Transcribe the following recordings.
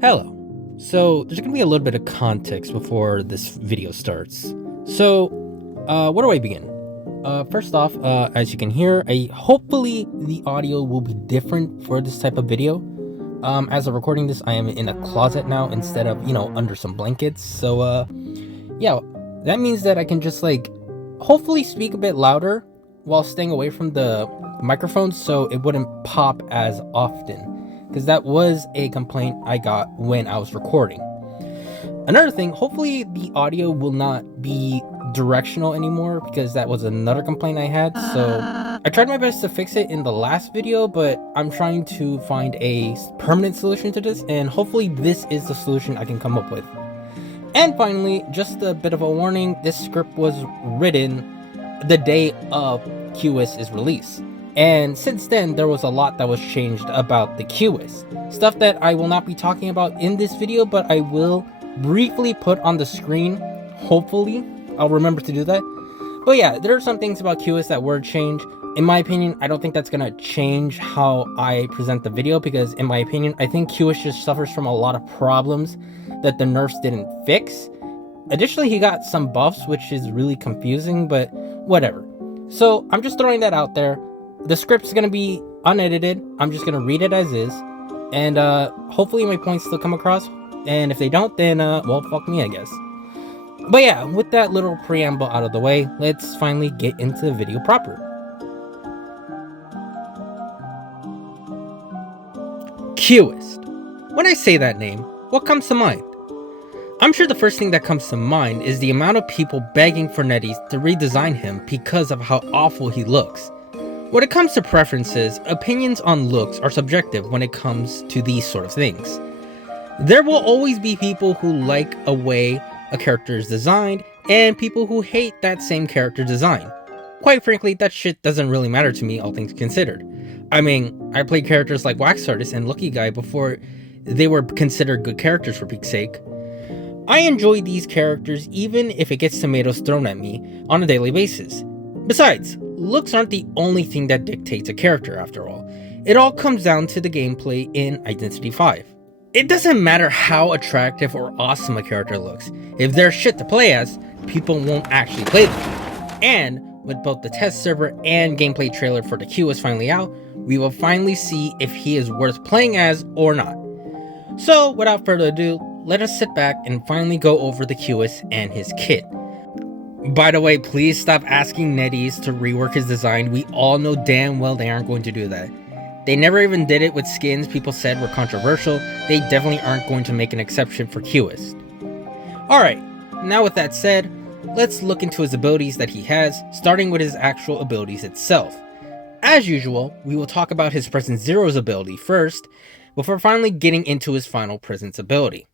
Hello. So there's gonna be a little bit of context before this video starts. So, where do I begin? First off, as you can hear, hopefully the audio will be different for this type of video. As of recording this, I am in a closet now instead of, under some blankets. So, yeah, that means that I can just hopefully speak a bit louder while staying away from the microphone so it wouldn't pop as often. Because that was a complaint I got when I was recording. Another thing, hopefully the audio will not be directional anymore, because that was another complaint I had. So I tried my best to fix it in the last video, but I'm trying to find a permanent solution to this, and hopefully this is the solution I can come up with. And finally, just a bit of a warning, this script was written the day of Cueist's release. And since then, there was a lot that was changed about the Cueist. Stuff that I will not be talking about in this video, but I will briefly put on the screen. Hopefully, I'll remember to do that. But yeah, there are some things about Cueist that were changed. In my opinion, I don't think that's going to change how I present the video, because in my opinion, I think Cueist just suffers from a lot of problems that the nerfs didn't fix. Additionally, he got some buffs, which is really confusing, but whatever. So I'm just throwing that out there. The script's going to be unedited. I'm just going to read it as is. And hopefully my points still come across. And if they don't, then, well, fuck me, I guess. But yeah, with that little preamble out of the way, let's finally get into the video proper. Cueist. When I say that name, what comes to mind? I'm sure the first thing that comes to mind is the amount of people begging for NetEase to redesign him because of how awful he looks. When it comes to preferences, opinions on looks are subjective when it comes to these sort of things. There will always be people who like a way a character is designed, and people who hate that same character design. Quite frankly, that shit doesn't really matter to me, all things considered. I mean, I played characters like Wax Artist and Lucky Guy before they were considered good characters, for peak's sake. I enjoy these characters even if it gets tomatoes thrown at me on a daily basis. Besides, looks aren't the only thing that dictates a character after all. It all comes down to the gameplay in Identity V. It doesn't matter how attractive or awesome a character looks. If there's shit to play as, people won't actually play them. And with both the test server and gameplay trailer for the Cueist finally out, we will finally see if he is worth playing as or not. So without further ado, let us sit back and finally go over the Cueist and his kit. By the way, please stop asking NetEase to rework his design. We all know damn well they aren't going to do that. They never even did it with skins people said were controversial. They definitely aren't going to make an exception for Cueist. Alright, now with that said, let's look into his abilities that he has, starting with his actual abilities itself. As usual, we will talk about his Present Zero's ability first, before finally getting into his final Presence ability.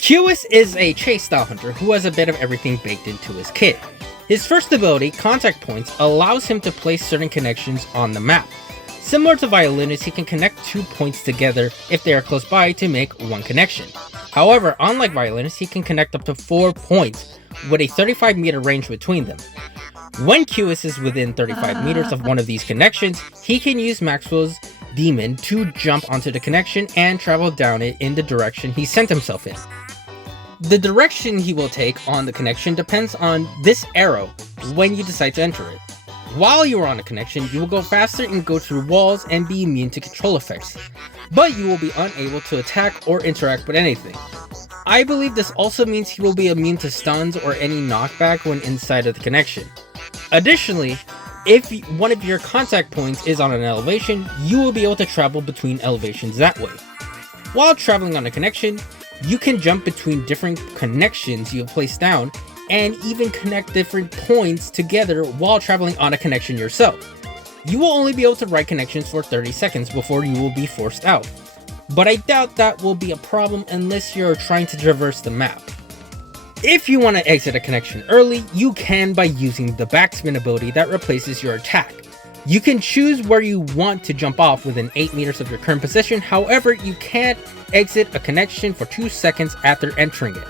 Cueist is a chase style hunter who has a bit of everything baked into his kit. His first ability, Contact Points, allows him to place certain connections on the map. Similar to Violinist, he can connect 2 points together if they are close by to make one connection. However, unlike Violinist, he can connect up to 4 points with a 35 meter range between them. When Cueist is within 35 meters of one of these connections, he can use Maxwell's Demon to jump onto the connection and travel down it in the direction he sent himself in. The direction he will take on the connection depends on this arrow when you decide to enter it. While you are on a connection, you will go faster and go through walls and be immune to control effects, but you will be unable to attack or interact with anything. I believe this also means he will be immune to stuns or any knockback when inside of the connection. Additionally, if one of your contact points is on an elevation, you will be able to travel between elevations that way. While traveling on a connection, you can jump between different connections you have placed down, and even connect different points together while traveling on a connection yourself. You will only be able to write connections for 30 seconds before you will be forced out. But I doubt that will be a problem unless you're trying to traverse the map. If you want to exit a connection early, you can by using the Backspin ability that replaces your attack. You can choose where you want to jump off within 8 meters of your current position, however, you can't exit a connection for 2 seconds after entering it.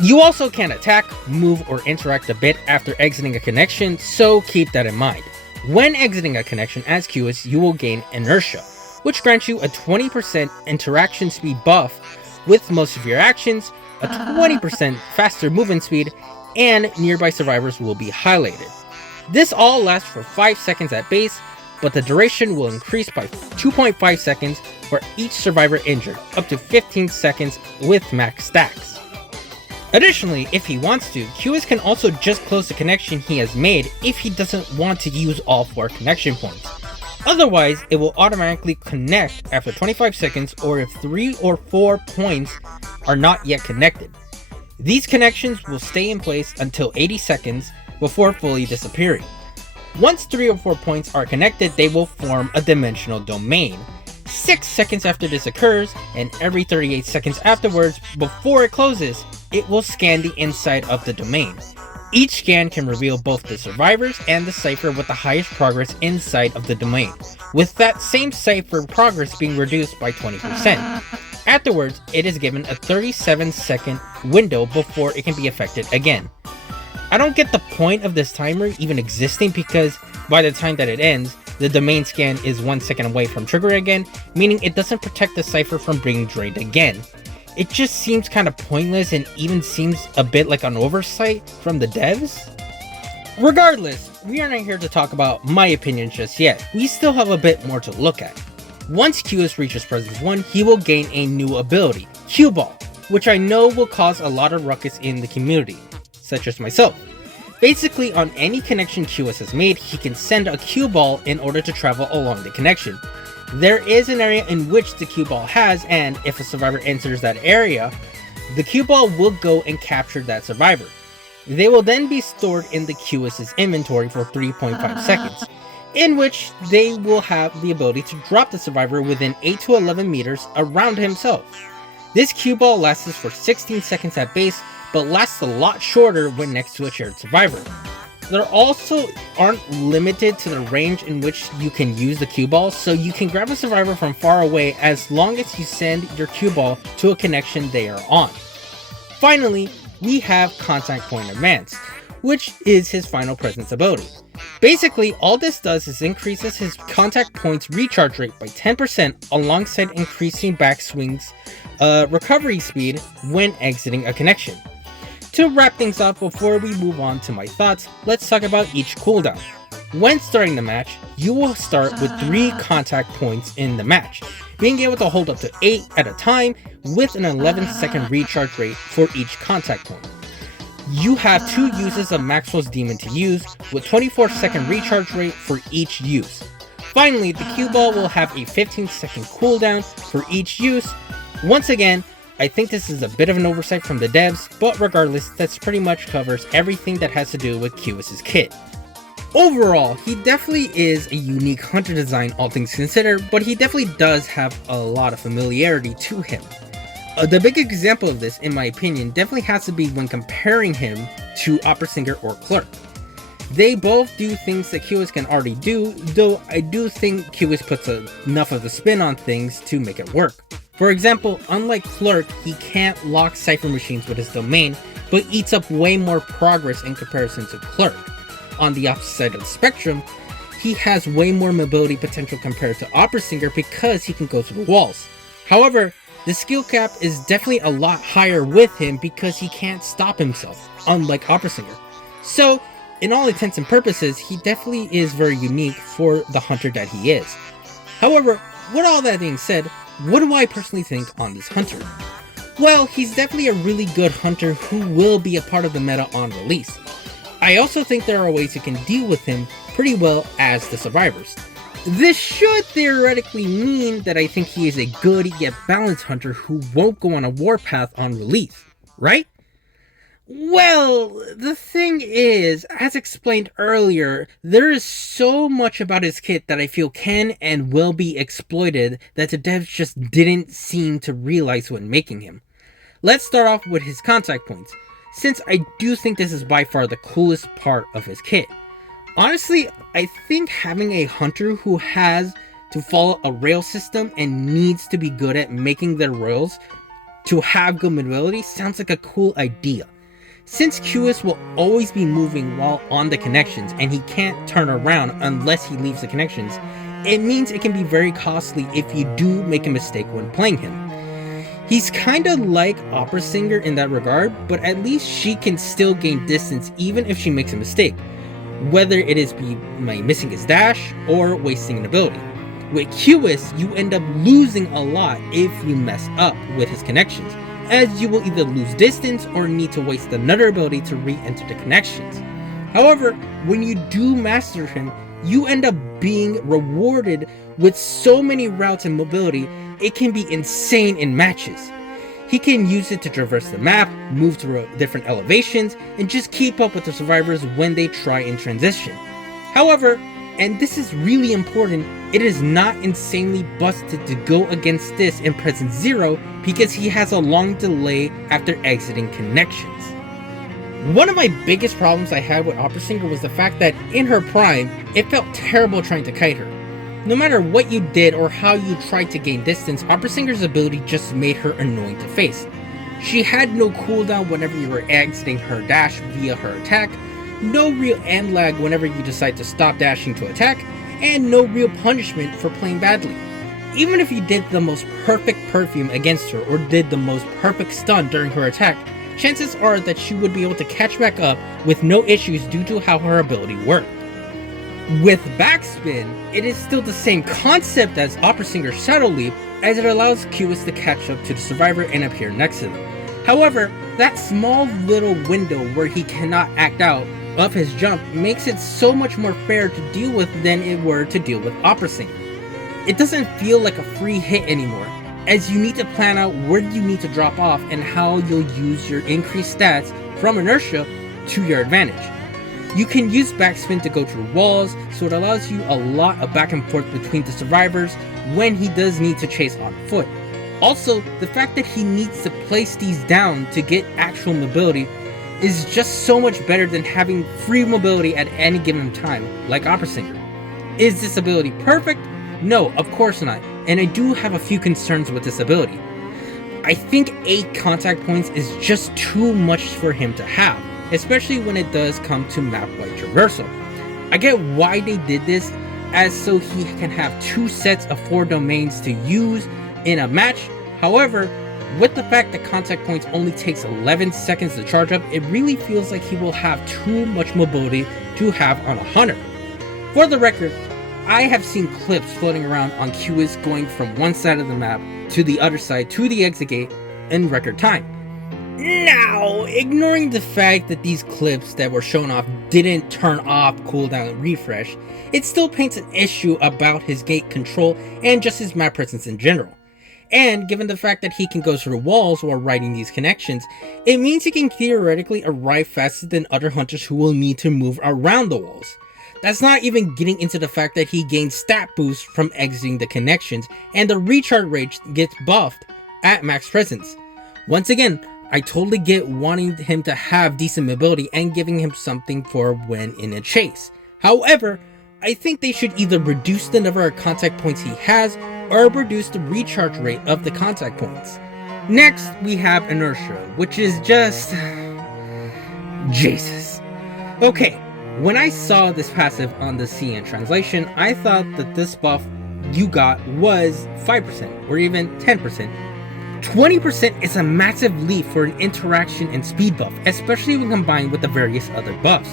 You also can attack, move, or interact a bit after exiting a connection, so keep that in mind. When exiting a connection as Cueist, you will gain inertia, which grants you a 20% interaction speed buff with most of your actions, a 20% faster movement speed, and nearby survivors will be highlighted. This all lasts for 5 seconds at base, but the duration will increase by 2.5 seconds for each survivor injured, up to 15 seconds with max stacks. Additionally, if he wants to, Cueist can also just close the connection he has made if he doesn't want to use all 4 connection points. Otherwise, it will automatically connect after 25 seconds or if 3 or 4 points are not yet connected. These connections will stay in place until 80 seconds before fully disappearing. Once 3 or 4 points are connected, they will form a dimensional domain. 6 seconds after this occurs, and every 38 seconds afterwards, before it closes, it will scan the inside of the domain. Each scan can reveal both the survivors and the cipher with the highest progress inside of the domain, with that same cipher progress being reduced by 20%. Afterwards, it is given a 37-second window before it can be affected again. I don't get the point of this timer even existing because by the time that it ends, the domain scan is 1 second away from triggering again, meaning it doesn't protect the cipher from being drained again. It just seems kind of pointless and even seems a bit like an oversight from the devs. Regardless, we are not here to talk about my opinion just yet. We still have a bit more to look at. Once Cueist reaches Presence 1, he will gain a new ability, Cue Ball, which I know will cause a lot of ruckus in the community, such as myself. Basically, on any connection Cueist has made, he can send a cue ball in order to travel along the connection. There is an area in which the cue ball has, and if a survivor enters that area, the cue ball will go and capture that survivor. They will then be stored in the Cueist's inventory for 3.5 seconds, in which they will have the ability to drop the survivor within 8 to 11 meters around himself. This cue ball lasts for 16 seconds at base, but lasts a lot shorter when next to a shared survivor. There also aren't limited to the range in which you can use the cue ball, so you can grab a survivor from far away as long as you send your cue ball to a connection they are on. Finally, we have Contact Point Advance, which is his final presence ability. Basically, all this does is increases his contact points recharge rate by 10% alongside increasing backswing's recovery speed when exiting a connection. To wrap things up before we move on to my thoughts, let's talk about each cooldown. When starting the match, you will start with 3 contact points in the match, being able to hold up to 8 at a time with an 11-second recharge rate for each contact point. You have 2 uses of Maxwell's Demon to use, with 24-second recharge rate for each use. Finally, the cue ball will have a 15-second cooldown for each use. Once again, I think this is a bit of an oversight from the devs, but regardless, that pretty much covers everything that has to do with Cueist's kit. Overall, he definitely is a unique hunter design, all things considered, but he definitely does have a lot of familiarity to him. The big example of this, in my opinion, definitely has to be when comparing him to Opera Singer or Clerk. They both do things that Cueist can already do, though I do think Cueist puts enough of the spin on things to make it work. For example, unlike Clerk, he can't lock cipher machines with his domain, but eats up way more progress in comparison to Clerk. On the opposite side of the spectrum, he has way more mobility potential compared to Opera Singer because he can go through walls. However, the skill cap is definitely a lot higher with him because he can't stop himself, unlike Opera Singer. So, in all intents and purposes, he definitely is very unique for the hunter that he is. However, with all that being said, what do I personally think on this hunter? Well, he's definitely a really good hunter who will be a part of the meta on release. I also think there are ways you can deal with him pretty well as the survivors. This should theoretically mean that I think he is a good yet balanced hunter who won't go on a warpath on release, right? Well, the thing is, as explained earlier, there is so much about his kit that I feel can and will be exploited that the devs just didn't seem to realize when making him. Let's start off with his contact points, since I do think this is by far the coolest part of his kit. Honestly, I think having a hunter who has to follow a rail system and needs to be good at making their rails to have good mobility sounds like a cool idea. Since Cueist will always be moving while on the connections and he can't turn around unless he leaves the connections, it means it can be very costly if you do make a mistake when playing him. He's kinda like Opera Singer in that regard, but at least she can still gain distance even if she makes a mistake, whether it is by missing his dash or wasting an ability. With Cueist, you end up losing a lot if you mess up with his connections, as you will either lose distance or need to waste another ability to re-enter the connections. However, when you do master him, you end up being rewarded with so many routes and mobility, it can be insane in matches. He can use it to traverse the map, move to different elevations, and just keep up with the survivors when they try and transition. However, and this is really important, it is not insanely busted to go against this in Present Zero because he has a long delay after exiting connections. One of my biggest problems I had with Opera Singer was the fact that in her prime, it felt terrible trying to kite her. No matter what you did or how you tried to gain distance, Opera Singer's ability just made her annoying to face. She had no cooldown whenever you were exiting her dash via her attack, no real end lag whenever you decide to stop dashing to attack, and no real punishment for playing badly. Even if you did the most perfect perfume against her or did the most perfect stun during her attack, chances are that she would be able to catch back up with no issues due to how her ability worked. With Backspin, it is still the same concept as Opera Singer's Shadow Leap, as it allows Cueist to catch up to the survivor and appear next to them. However, that small little window where he cannot act out of his jump makes it so much more fair to deal with than it were to deal with Opera Singer. It doesn't feel like a free hit anymore, as you need to plan out where you need to drop off and how you'll use your increased stats from inertia to your advantage. You can use Backspin to go through walls, so it allows you a lot of back and forth between the survivors when he does need to chase on foot. Also, the fact that he needs to place these down to get actual mobility is just so much better than having free mobility at any given time, like Opera Singer. Is this ability perfect? No, of course not, and I do have a few concerns with this ability. I think 8 contact points is just too much for him to have, especially when it does come to map-wide traversal. I get why they did this, as so he can have 2 sets of 4 domains to use in a match. However, with the fact that contact points only takes 11 seconds to charge up, it really feels like he will have too much mobility to have on a hunter. For the record, I have seen clips floating around on Cueist going from one side of the map to the other side to the exit gate in record time. Now, ignoring the fact that these clips that were shown off didn't turn off cooldown and refresh, it still paints an issue about his gate control and just his map presence in general. And given the fact that he can go through walls while riding these connections, it means he can theoretically arrive faster than other hunters who will need to move around the walls. That's not even getting into the fact that he gains stat boosts from exiting the connections, and the recharge rate gets buffed at max presence. Once again, I totally get wanting him to have decent mobility and giving him something for when in a chase. However, I think they should either reduce the number of contact points he has or reduce the recharge rate of the contact points. Next, we have Inertia, which is just... Jesus. Okay, when I saw this passive on the CN translation, I thought that this buff you got was 5% or even 10%. 20% is a massive leap for an interaction and speed buff, especially when combined with the various other buffs.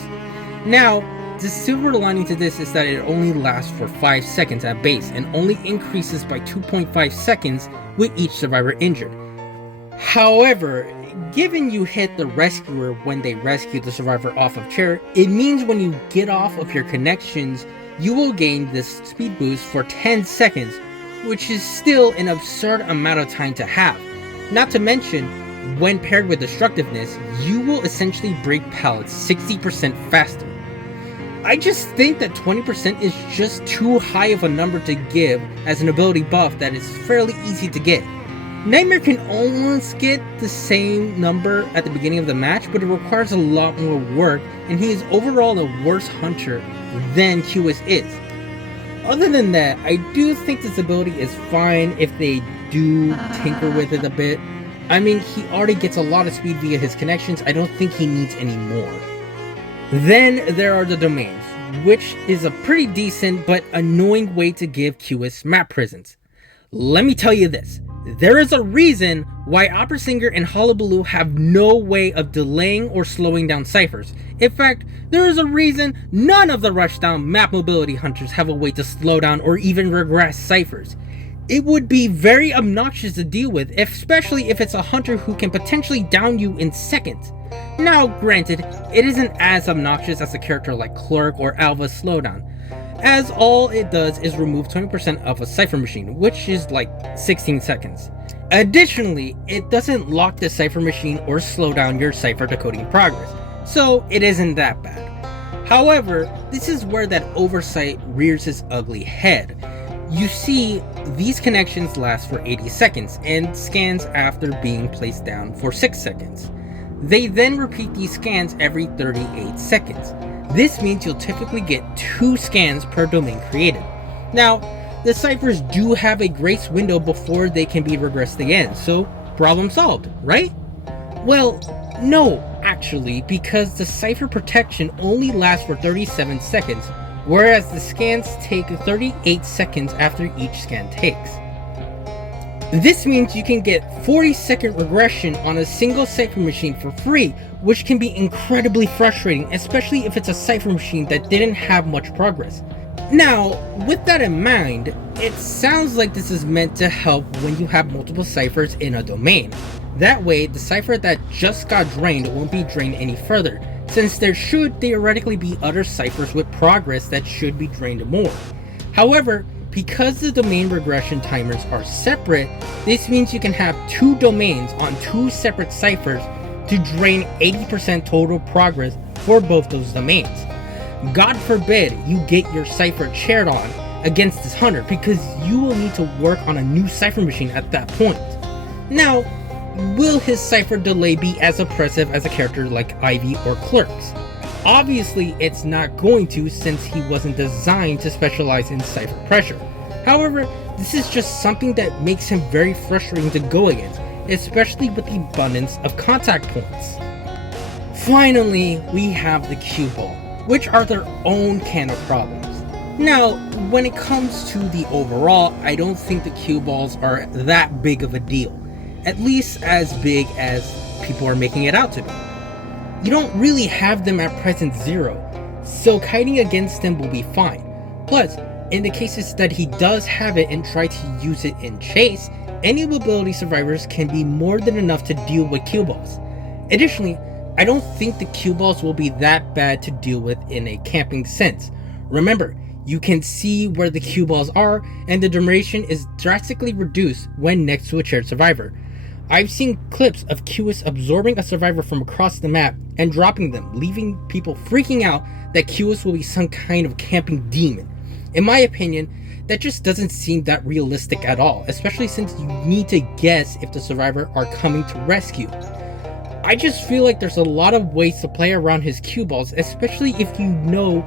Now, the silver lining to this is that it only lasts for 5 seconds at base and only increases by 2.5 seconds with each survivor injured. However, given you hit the rescuer when they rescue the survivor off of chair, it means when you get off of your connections, you will gain this speed boost for 10 seconds, which is still an absurd amount of time to have. Not to mention, when paired with destructiveness, you will essentially break pallets 60% faster. I just think that 20% is just too high of a number to give as an ability buff that is fairly easy to get. Nightmare can almost get the same number at the beginning of the match, but it requires a lot more work, and he is overall a worse hunter than Cueist is. Other than that, I do think this ability is fine if they do tinker with it a bit. I mean, he already gets a lot of speed via his connections, I don't think he needs any more. Then there are the domains. which is a pretty decent but annoying way to give Cueist map prisons. Let me tell you this, there is a reason why Opera Singer and Hullabaloo have no way of delaying or slowing down ciphers. In fact, there is a reason none of the Rushdown map mobility hunters have a way to slow down or even regress ciphers. It would be very obnoxious to deal with, especially if it's a hunter who can potentially down you in seconds. Now, granted, it isn't as obnoxious as a character like Clerk or Alva's slowdown, as all it does is remove 20% of a cipher machine, which is like 16 seconds. Additionally, it doesn't lock the cipher machine or slow down your cipher decoding progress, so it isn't that bad. However, this is where that oversight rears its ugly head. You see, these connections last for 80 seconds and scans after being placed down for 6 seconds. They then repeat these scans every 38 seconds. This means you'll typically get 2 scans per domain created. Now, the ciphers do have a grace window before they can be regressed again, so problem solved, right? Well, no, actually, because the cipher protection only lasts for 37 seconds, whereas the scans take 38 seconds after each scan takes. This means you can get 40-second regression on a single cipher machine for free, which can be incredibly frustrating, especially if it's a cipher machine that didn't have much progress. Now, with that in mind, it sounds like this is meant to help when you have multiple ciphers in a domain. That way, the cipher that just got drained won't be drained any further, since there should theoretically be other ciphers with progress that should be drained more. However, because the domain regression timers are separate, this means you can have 2 domains on 2 separate ciphers to drain 80% total progress for both those domains. God forbid you get your cipher chaired on against this hunter, because you will need to work on a new cipher machine at that point. Now, will his cipher delay be as oppressive as a character like Ivy or Clerks? Obviously, it's not going to, since he wasn't designed to specialize in cipher pressure. However, this is just something that makes him very frustrating to go against, especially with the abundance of contact points. Finally, we have the cue ball, which are their own can of problems. Now, when it comes to the overall, I don't think the cue balls are that big of a deal, at least as big as people are making it out to be. You don't really have them at present 0, so kiting against them will be fine. Plus, in the cases that he does have it and try to use it in chase, any mobility survivors can be more than enough to deal with cue balls. Additionally, I don't think the cue balls will be that bad to deal with in a camping sense. Remember, you can see where the cue balls are, and the duration is drastically reduced when next to a shared survivor. I've seen clips of Cueist absorbing a survivor from across the map and dropping them, leaving people freaking out that Cueist will be some kind of camping demon. In my opinion, that just doesn't seem that realistic at all, especially since you need to guess if the survivor are coming to rescue. I just feel like there's a lot of ways to play around his cue balls, especially if you know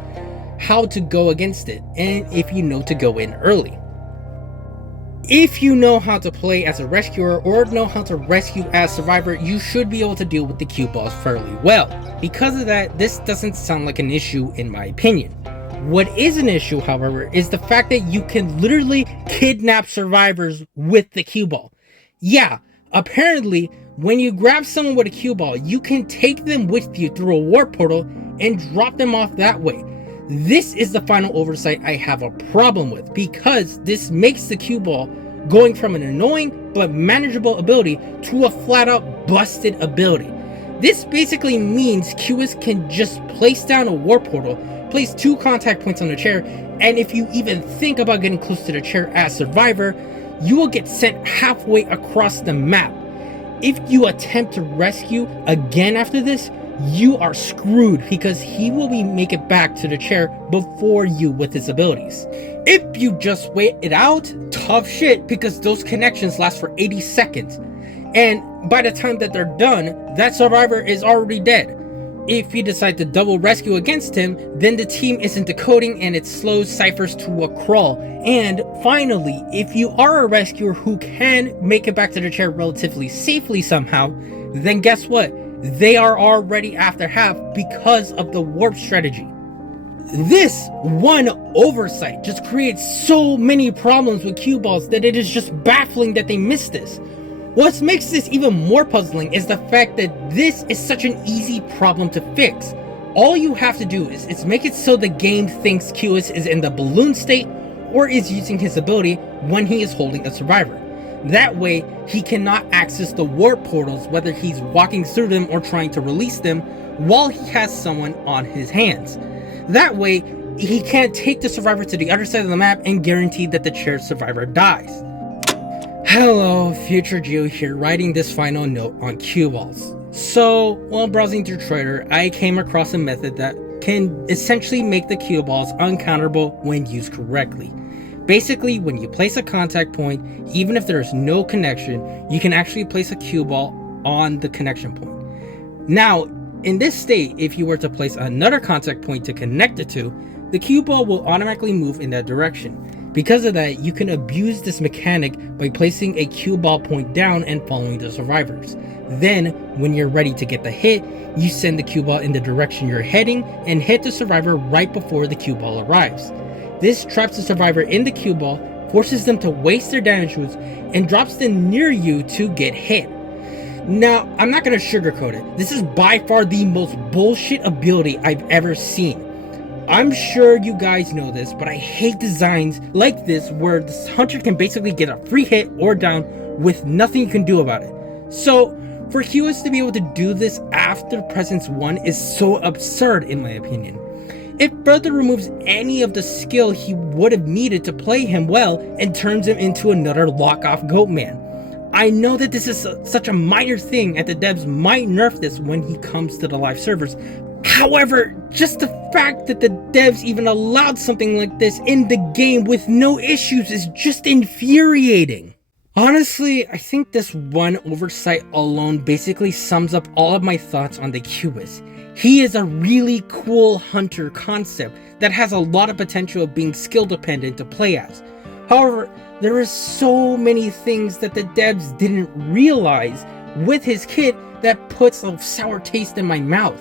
how to go against it, and if you know to go in early. If you know how to play as a rescuer or know how to rescue as a survivor, you should be able to deal with the cue balls fairly well. Because of that, this doesn't sound like an issue in my opinion. What is an issue, however, is the fact that you can literally kidnap survivors with the cue ball. Yeah, apparently, when you grab someone with a cue ball, you can take them with you through a warp portal and drop them off that way. This is the final oversight I have a problem with, because this makes the cue ball going from an annoying but manageable ability to a flat out busted ability. This basically means Cueist can just place down a warp portal, place 2 contact points on the chair, and if you even think about getting close to the chair as survivor, you will get sent halfway across the map. If you attempt to rescue again after this, you are screwed, because he will make it back to the chair before you with his abilities. If you just wait it out, tough shit, because those connections last for 80 seconds. And by the time that they're done, that survivor is already dead. If you decide to double rescue against him, then the team isn't decoding and it slows ciphers to a crawl. And finally, if you are a rescuer who can make it back to the chair relatively safely somehow, then guess what? They are already after half because of the warp strategy. This one oversight just creates so many problems with cue balls that it is just baffling that they missed this. What makes this even more puzzling is the fact that this is such an easy problem to fix. All you have to do is make it so the game thinks Cueist is in the balloon state or is using his ability when he is holding a survivor. That way, he cannot access the warp portals whether he's walking through them or trying to release them while he has someone on his hands. That way, he can't take the survivor to the other side of the map and guarantee that the shared survivor dies. Hello, Future Geo here, writing this final note on cue balls. So, while browsing through Twitter, I came across a method that can essentially make the cue balls uncounterable when used correctly. Basically, when you place a contact point, even if there is no connection, you can actually place a cue ball on the connection point. Now, in this state, if you were to place another contact point to connect it to, the cue ball will automatically move in that direction. Because of that, you can abuse this mechanic by placing a cue ball point down and following the survivors. Then, when you're ready to get the hit, you send the cue ball in the direction you're heading and hit the survivor right before the cue ball arrives. This traps the survivor in the cue ball, forces them to waste their damage wounds, and drops them near you to get hit. Now, I'm not going to sugarcoat it. This is by far the most bullshit ability I've ever seen. I'm sure you guys know this, but I hate designs like this where the hunter can basically get a free hit or down with nothing you can do about it. So, for Cueist to be able to do this after Presence 1 is so absurd in my opinion. It further removes any of the skill he would have needed to play him well and turns him into another lock-off Goatman. I know that this is such a minor thing and the devs might nerf this when he comes to the live servers. However, just the fact that the devs even allowed something like this in the game with no issues is just infuriating. Honestly, I think this one oversight alone basically sums up all of my thoughts on the Cueist. He is a really cool hunter concept that has a lot of potential of being skill dependent to play as. However, there are so many things that the devs didn't realize with his kit that puts a sour taste in my mouth.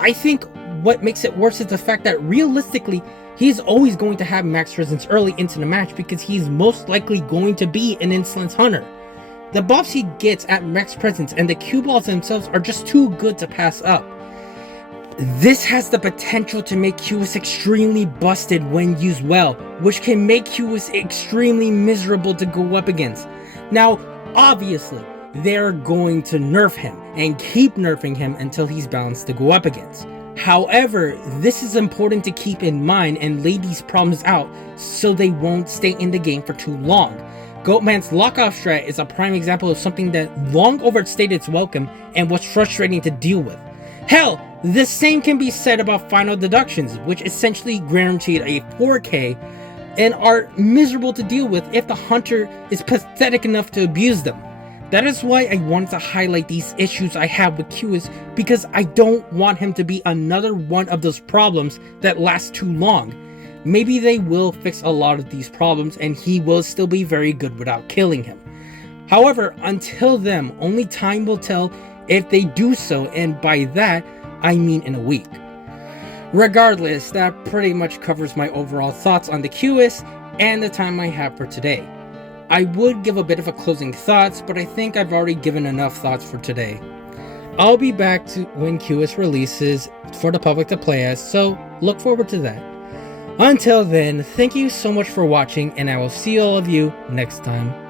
I think what makes it worse is the fact that realistically, he's always going to have max presence early into the match because he's most likely going to be an Insolence Hunter. The buffs he gets at max presence and the cue balls themselves are just too good to pass up. This has the potential to make Cueist extremely busted when used well, which can make Cueist extremely miserable to go up against. Now, obviously, they're going to nerf him and keep nerfing him until he's balanced to go up against. However, this is important to keep in mind and lay these problems out so they won't stay in the game for too long. Goatman's lockoff strat is a prime example of something that long overstayed its welcome and was frustrating to deal with. Hell, the same can be said about final deductions, which essentially guaranteed a 4K and are miserable to deal with if the hunter is pathetic enough to abuse them. That is why I wanted to highlight these issues I have with Cueist, because I don't want him to be another one of those problems that last too long. Maybe they will fix a lot of these problems and he will still be very good without killing him. However, until then, only time will tell if they do so, and by that, I mean in a week. Regardless, that pretty much covers my overall thoughts on the Cueist and the time I have for today. I would give a bit of a closing thoughts, but I think I've already given enough thoughts for today. I'll be back to when Cueist releases for the public to play as, so look forward to that. Until then, thank you so much for watching, and I will see all of you next time.